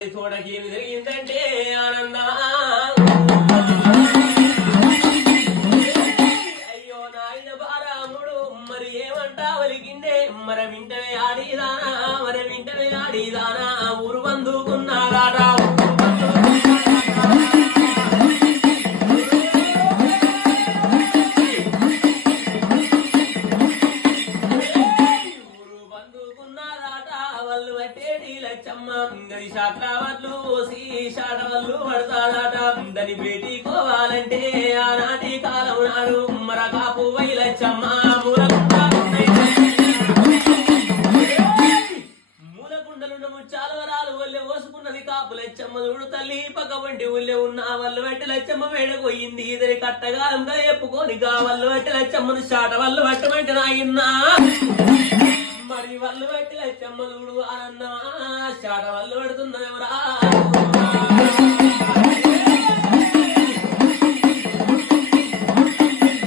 చూడకి ఏమి జరిగిందంటే ఆనందా. అయ్యో నాయన బారాముడు మరి ఏమంటా వలిగిందే మర వింటనే ఆడిదానా మర వింటనే ఆడిదానా? బంధుకున్నారాట వాళ్ళు పట్టేటి లచ్చమ్మ గది శాత్రావట్లు పోసి శాటవల్లు పడతాడట. దాని భేటీ పోవాలంటే ఆనాటి కాలం నాడు మర కాపు వై లచ్చమ్మ కాపు లచ్చమ్మ చూడు తల్లి. పక్క వంటి ఊళ్ళే ఉన్న వాళ్ళు వెట్టి లచ్చమ్మ వేడపోయింది ఇద్దరి కట్టగాలంగా చెప్పుకొని కావళ్ళు వెట్టి లచ్చమ్మను చాట వాళ్ళు పట్టమంటే నాగిన్నా మరి వాళ్ళు పెట్టి లచ్చమ్మ చూడు అనన్నా చాట వాళ్ళు పెడుతున్నది ఎవరా?